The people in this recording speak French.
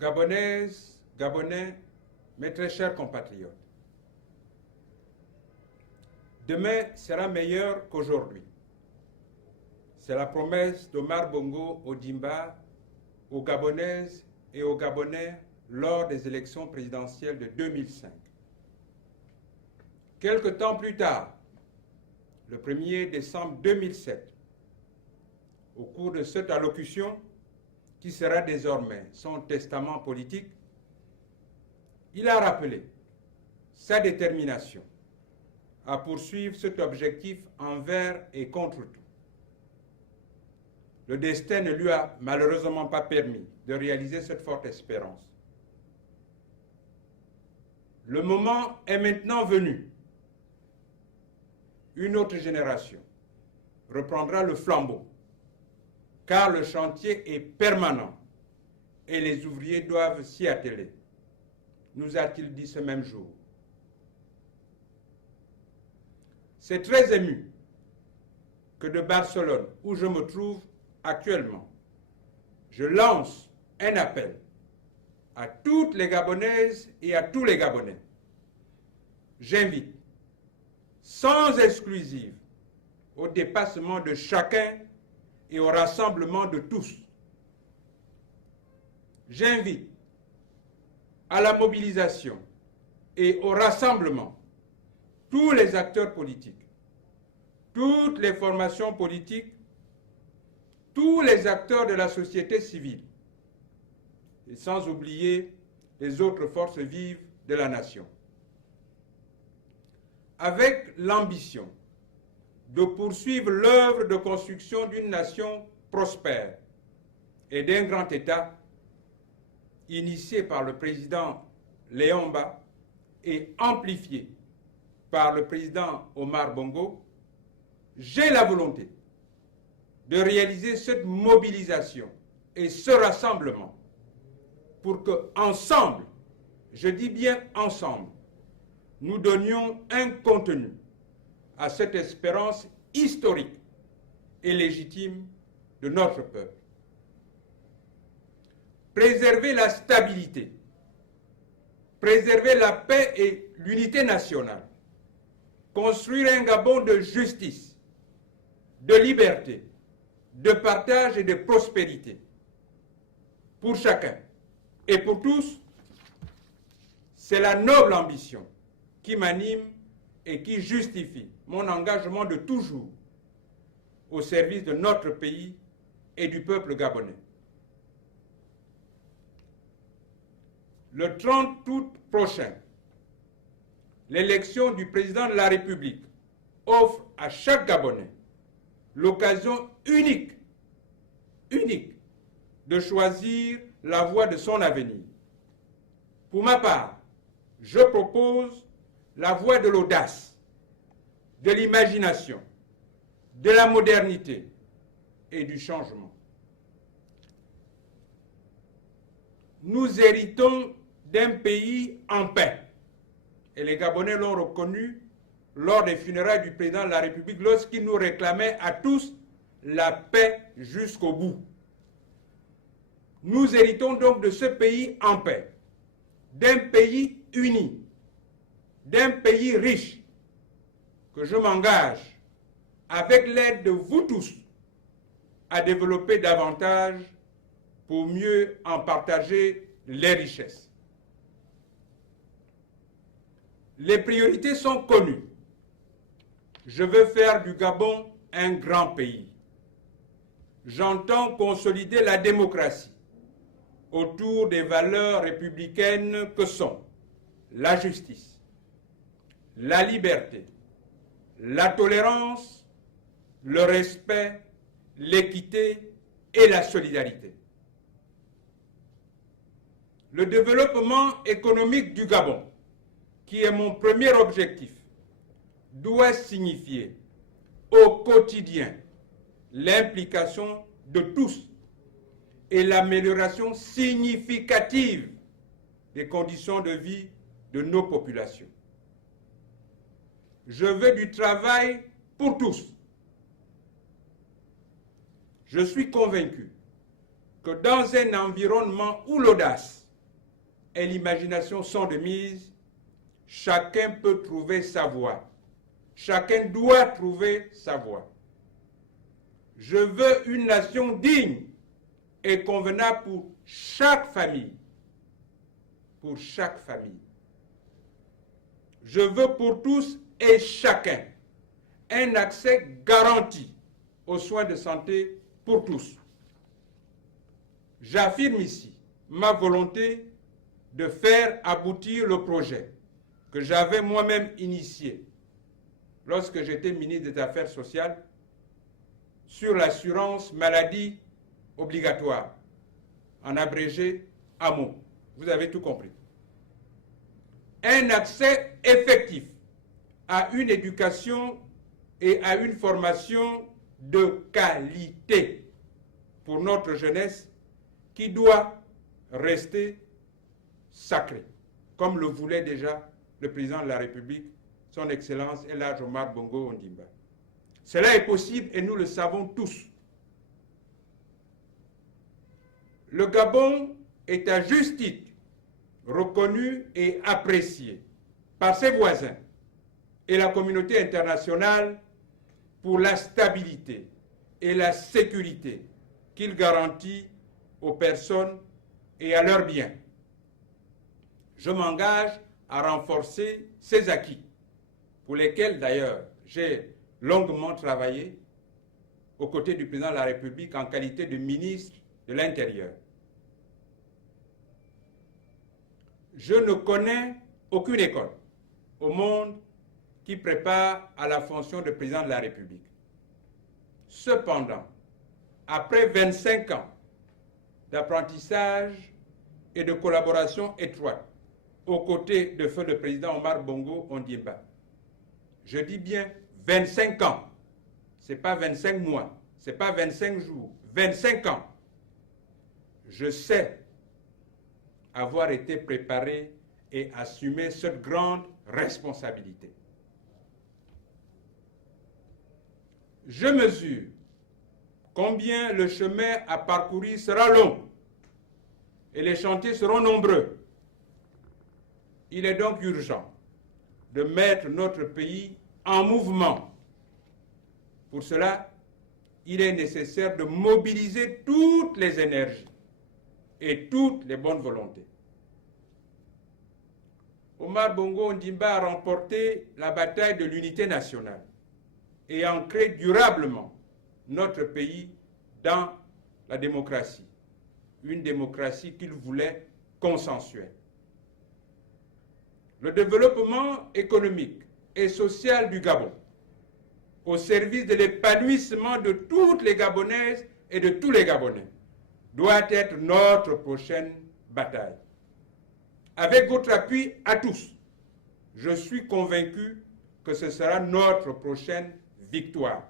Gabonaises, Gabonais, mes très chers compatriotes, demain sera meilleur qu'aujourd'hui. C'est la promesse d'Omar Bongo Ondimba aux Gabonaises et aux Gabonais lors des élections présidentielles de 2005. Quelque temps plus tard, le 1er décembre 2007, au cours de cette allocution, qui sera désormais son testament politique, il a rappelé sa détermination à poursuivre cet objectif envers et contre tout. Le destin ne lui a malheureusement pas permis de réaliser cette forte espérance. Le moment est maintenant venu. Une autre génération reprendra le flambeau, car le chantier est permanent et les ouvriers doivent s'y atteler, nous a-t-il dit ce même jour. C'est très ému que de Barcelone, où je me trouve actuellement, je lance un appel à toutes les Gabonaises et à tous les Gabonais. J'invite, sans exclusive, au dépassement de chacun et au rassemblement de tous. J'invite à la mobilisation et au rassemblement tous les acteurs politiques, toutes les formations politiques, tous les acteurs de la société civile, et sans oublier les autres forces vives de la nation, avec l'ambition de poursuivre l'œuvre de construction d'une nation prospère et d'un grand État initié par le président Léon Mba et amplifié par le président Omar Bongo, j'ai la volonté de réaliser cette mobilisation et ce rassemblement pour que, ensemble, je dis bien ensemble, nous donnions un contenu à cette espérance historique et légitime de notre peuple. Préserver la stabilité, préserver la paix et l'unité nationale, construire un Gabon de justice, de liberté, de partage et de prospérité pour chacun et pour tous, c'est la noble ambition qui m'anime et qui justifie mon engagement de toujours au service de notre pays et du peuple gabonais. Le 30 août prochain, l'élection du président de la République offre à chaque Gabonais l'occasion unique de choisir la voie de son avenir. Pour ma part, je propose la voie de l'audace, de l'imagination, de la modernité et du changement. Nous héritons d'un pays en paix, et les Gabonais l'ont reconnu lors des funérailles du président de la République lorsqu'il nous réclamait à tous la paix jusqu'au bout. Nous héritons donc de ce pays en paix, d'un pays uni, d'un pays riche, que je m'engage, avec l'aide de vous tous, à développer davantage pour mieux en partager les richesses. Les priorités sont connues. Je veux faire du Gabon un grand pays. J'entends consolider la démocratie autour des valeurs républicaines que sont la justice, la liberté, la tolérance, le respect, l'équité et la solidarité. Le développement économique du Gabon, qui est mon premier objectif, doit signifier au quotidien l'implication de tous et l'amélioration significative des conditions de vie de nos populations. Je veux du travail pour tous. Je suis convaincu que dans un environnement où l'audace, et l'imagination sont de mise, chacun peut trouver sa voie. Chacun doit trouver sa voie. Je veux une nation digne et convenable pour chaque famille. Pour chaque famille. Je veux pour tous et chacun un accès garanti aux soins de santé pour tous. J'affirme ici ma volonté de faire aboutir le projet que j'avais moi-même initié lorsque j'étais ministre des Affaires sociales sur l'assurance maladie obligatoire, en abrégé AMO. Vous avez tout compris. Un accès effectif à une éducation et à une formation de qualité pour notre jeunesse qui doit rester sacrée, comme le voulait déjà le président de la République, son Excellence El Hadj Omar Bongo Ondimba. Cela est possible et nous le savons tous. Le Gabon est à juste titre reconnu et apprécié par ses voisins et la communauté internationale pour la stabilité et la sécurité qu'il garantit aux personnes et à leurs biens. Je m'engage à renforcer ces acquis, pour lesquels d'ailleurs j'ai longuement travaillé aux côtés du président de la République en qualité de ministre de l'Intérieur. Je ne connais aucune école au monde qui prépare à la fonction de président de la République. Cependant, après 25 ans d'apprentissage et de collaboration étroite aux côtés de feu le président Omar Bongo Ondimba, je dis bien 25 ans, ce n'est pas 25 mois, ce n'est pas 25 jours, 25 ans. Je sais avoir été préparé et assumer cette grande responsabilité. Je mesure combien le chemin à parcourir sera long et les chantiers seront nombreux. Il est donc urgent de mettre notre pays en mouvement. Pour cela, il est nécessaire de mobiliser toutes les énergies et toutes les bonnes volontés. Omar Bongo Ondimba a remporté la bataille de l'unité nationale et a ancré durablement notre pays dans la démocratie, une démocratie qu'il voulait consensuelle. Le développement économique et social du Gabon, au service de l'épanouissement de toutes les Gabonaises et de tous les Gabonais, doit être notre prochaine bataille. Avec votre appui à tous, je suis convaincu que ce sera notre prochaine victoire.